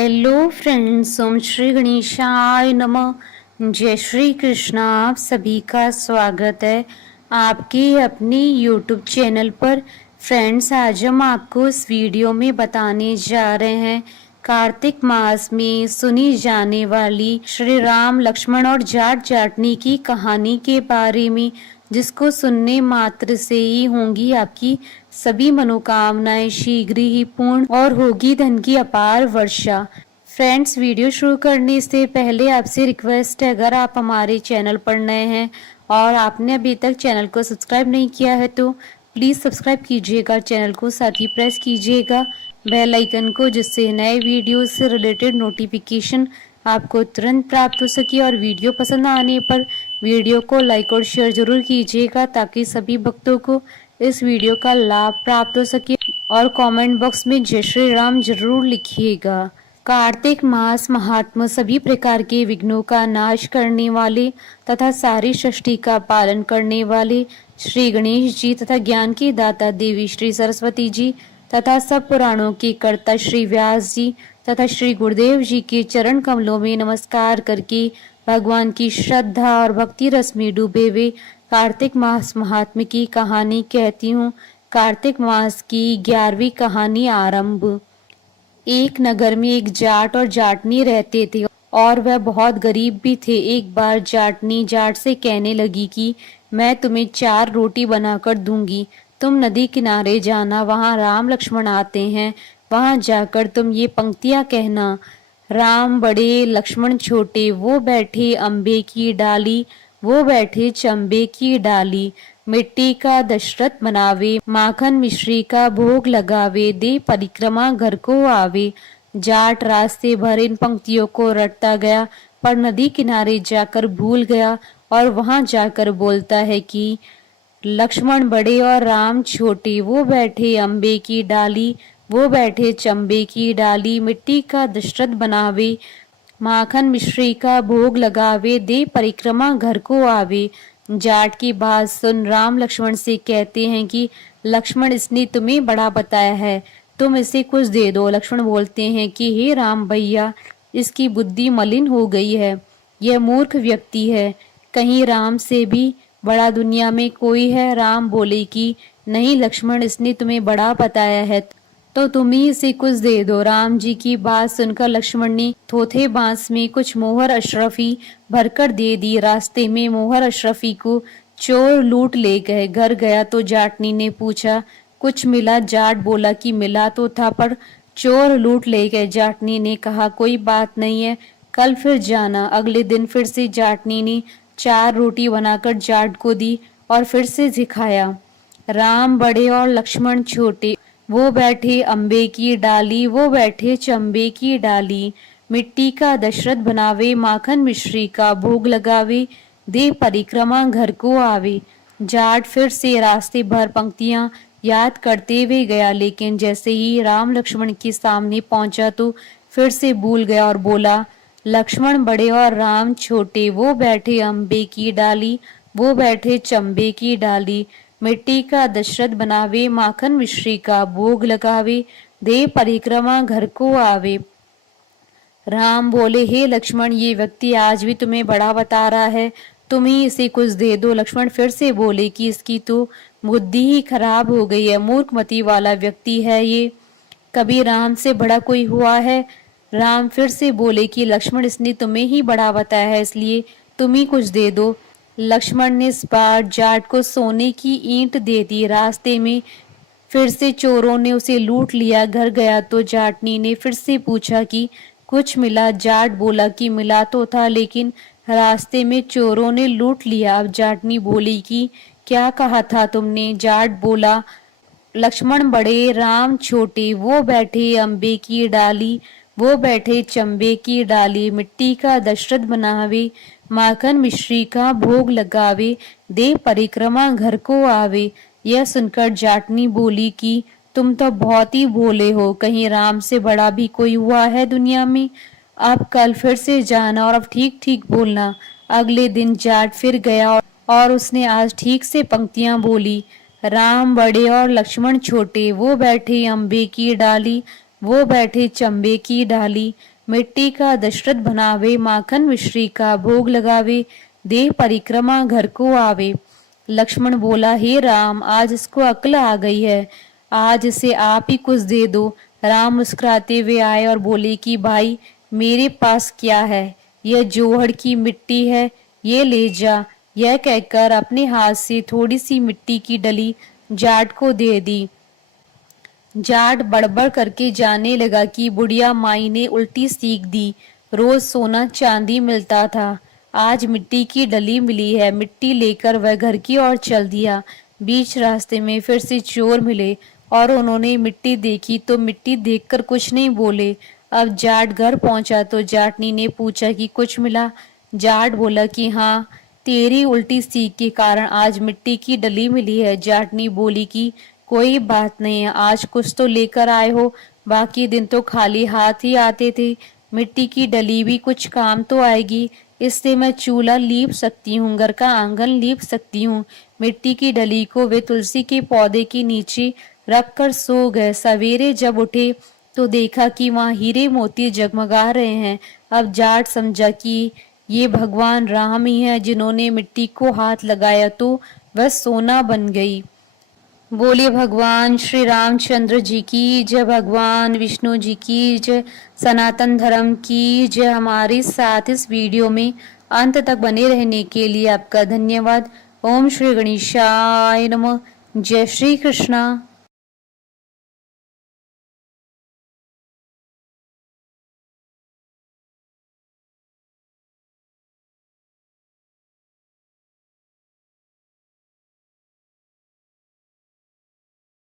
Hello friends, ओम श्री गणेशाय नमः। जय श्री कृष्णा। आप सभी का स्वागत है आपके अपने यूट्यूब चैनल पर। फ्रेंड्स, आज हम आपको इस वीडियो में बताने जा रहे हैं कार्तिक मास में सुनी जाने वाली श्री राम लक्ष्मण और जाट जाटनी की कहानी के बारे में, जिसको सुनने मात्र से ही होंगी आपकी सभी मनोकामनाएं शीघ्र ही पूर्ण और होगी धन की अपार वर्षा। फ्रेंड्स, वीडियो शुरू करने से पहले आपसे रिक्वेस्ट है, अगर आप हमारे चैनल पर नए हैं और आपने अभी तक चैनल को सब्सक्राइब नहीं किया है तो प्लीज सब्सक्राइब कीजिएगा चैनल को, साथ ही प्रेस कीजिएगा बेल आइकन को, जिससे नए वीडियो से रिलेटेड नोटिफिकेशन आपको तुरंत प्राप्त हो सके। और वीडियो पसंद आने पर वीडियो को लाइक और शेयर जरूर कीजिएगा, ताकि सभी भक्तों को इस वीडियो का लाभ प्राप्त हो सके। और कमेंट बॉक्स में जय श्री राम जरूर लिखिएगा। कार्तिक मास महात्मा सभी प्रकार के विघ्नों का नाश करने वाले तथा सारी सृष्टि का पालन करने वाले श्री गणेश जी तथा ज्ञान की दाता देवी श्री सरस्वती जी तथा सब पुराणों के कर्ता श्री व्यास जी तथा श्री गुरुदेव जी के चरण कमलों में नमस्कार करके भगवान की श्रद्धा और भक्ति रस में डूबे हुए कार्तिक मास महात्म्य की कहानी कहती हूँ। कार्तिक मास की 11वीं कहानी आरंभ। एक नगर में एक जाट और जाटनी रहते थे और वह बहुत गरीब भी थे। एक बार जाटनी जाट से कहने लगी कि मैं तुम्हें 4 रोटी बनाकर दूंगी, तुम नदी किनारे जाना, वहां राम लक्ष्मण आते हैं, वहां जाकर तुम ये पंक्तियां कहना। राम बड़े लक्ष्मण छोटे, वो बैठे अम्बे की डाली, वो बैठे चंबे की डाली। मिट्टी का दशरथ बनावे, माखन मिश्री का भोग लगावे, दे परिक्रमा घर को आवे। जाट रास्ते भर इन पंक्तियों को रटता गया, पर नदी किनारे जाकर भूल गया और वहां जाकर बोलता है कि लक्ष्मण बड़े और राम छोटे, वो बैठे अम्बे की डाली, वो बैठे चंबे की डाली। मिट्टी का दशरथ बनावे, माखन मिश्री का भोग लगावे, दे परिक्रमा घर को आवे। जाट की बात सुन राम लक्ष्मण से कहते हैं कि लक्ष्मण, इसने तुम्हें बड़ा बताया है, तुम इसे कुछ दे दो। लक्ष्मण बोलते हैं कि हे राम भैया, इसकी बुद्धि मलिन हो गई है, यह मूर्ख व्यक्ति है, कहीं राम से भी बड़ा दुनिया में कोई है। राम बोले कि नहीं लक्ष्मण, इसने तुम्हें बड़ा बताया है तो तुम ही इसे कुछ दे दो। राम जी की बात सुनकर लक्ष्मण ने थोथे बांस में कुछ मोहर अशरफी भरकर दे दी। रास्ते में मोहर अशरफी को चोर लूट ले गए। घर गया तो जाटनी ने पूछा कुछ मिला? जाट बोला कि मिला तो था, पर चोर लूट ले गए। जाटनी ने कहा कोई बात नहीं है, कल फिर जाना। अगले दिन फिर से जाटनी ने 4 रोटी बनाकर जाट को दी और फिर से सिखाया। राम बड़े और लक्ष्मण छोटे, वो बैठे अम्बे की डाली, वो बैठे चंबे की डाली। मिट्टी का दशरथ बनावे, माखन मिश्री का भोग लगावे, दे परिक्रमा घर को आवे। जाट फिर से रास्ते भर पंक्तियां याद करते हुए गया, लेकिन जैसे ही राम लक्ष्मण के सामने पहुंचा तो फिर से भूल गया और बोला लक्ष्मण बड़े और राम छोटे, वो बैठे अम्बे की डाली, वो बैठे चंबे की डाली। मिट्टी का दशरथ बनावे, माखन मिश्री का भोग लगावे, दे परिक्रमा घर को आवे। राम बोले हे लक्ष्मण, ये व्यक्ति आज भी तुम्हें बड़ा बता रहा है, तुम ही इसे कुछ दे दो। लक्ष्मण फिर से बोले कि इसकी तो बुद्धि ही खराब हो गई है, मूर्खमती वाला व्यक्ति है ये, कभी राम से बड़ा कोई हुआ है? राम फिर से बोले कि लक्ष्मण, इसने तुम्हें ही बड़ा बताया है, इसलिए तुम ही कुछ दे दो। लक्ष्मण ने इस बार जाट को सोने की ईंट दे दी। रास्ते में फिर से चोरों ने उसे लूट लिया। घर गया तो जाटनी ने फिर से पूछा कि कुछ मिला? जाट बोला कि मिला तो था, लेकिन रास्ते में चोरों ने लूट लिया। अब जाटनी बोली कि क्या कहा था तुमने? जाट बोला लक्ष्मण बड़े राम छोटे, वो बैठे अम्बे की डाली, वो बैठे चंबे की डाली। मिट्टी का दशरथ बनावे, माखन मिश्री का भोग लगावे, दे परिक्रमा घर को आवे। यह सुनकर जाटनी बोली कि तुम तो बहुत ही भोले हो, कहीं राम से बड़ा भी कोई हुआ है दुनिया में? अब कल फिर से जाना और अब ठीक ठीक बोलना। अगले दिन जाट फिर गया और उसने आज ठीक से पंक्तियां बोली। राम बड़े और लक्ष्मण छोटे, वो बैठे अम्बे की डाली, वो बैठे चंबे की डाली, मिट्टी का दशरथ बनावे, माखन मिश्री का भोग लगावे, देह परिक्रमा घर को आवे। लक्ष्मण बोला, हे राम, आज इसको अक्ल आ गई है, आज इसे आप ही कुछ दे दो। राम मुस्कुराते हुए आए और बोले कि भाई, मेरे पास क्या है, यह जोहड़ की मिट्टी है, ये ले जा। यह कहकर अपने हाथ से थोड़ी सी मिट्टी की डली जाट को दे दी। जाट बड़बड़ करके जाने लगा कि बुढ़िया माई ने उल्टी सीख दी, रोज सोना चांदी मिलता था, आज मिट्टी की डली मिली है। मिट्टी लेकर वह घर की ओर चल दिया। बीच रास्ते में फिर से चोर मिले और उन्होंने मिट्टी देखी तो मिट्टी देखकर कुछ नहीं बोले। अब जाट घर पहुंचा तो जाटनी ने पूछा कि कुछ मिला। जाट बोला कि हाँ, तेरी उल्टी सीख के कारण आज मिट्टी की डली मिली है। जाटनी बोली कि कोई बात नहीं है, आज कुछ तो लेकर आए हो, बाकी दिन तो खाली हाथ ही आते थे। मिट्टी की डली भी कुछ काम तो आएगी, इससे मैं चूल्हा लीप सकती हूँ, घर का आंगन लीप सकती हूँ। मिट्टी की डली को वे तुलसी के पौधे के नीचे रख कर सो गए। सवेरे जब उठे तो देखा कि वहाँ हीरे मोती जगमगा रहे हैं। अब जाट समझा कि ये भगवान राम ही है, जिन्होंने मिट्टी को हाथ लगाया तो वह सोना बन गई। बोलिए भगवान श्री रामचंद्र जी की जय, भगवान विष्णु जी की जय, सनातन धर्म की जय। हमारे साथ इस वीडियो में अंत तक बने रहने के लिए आपका धन्यवाद। ओम श्री गणेशाय नमः। जय श्री कृष्णा।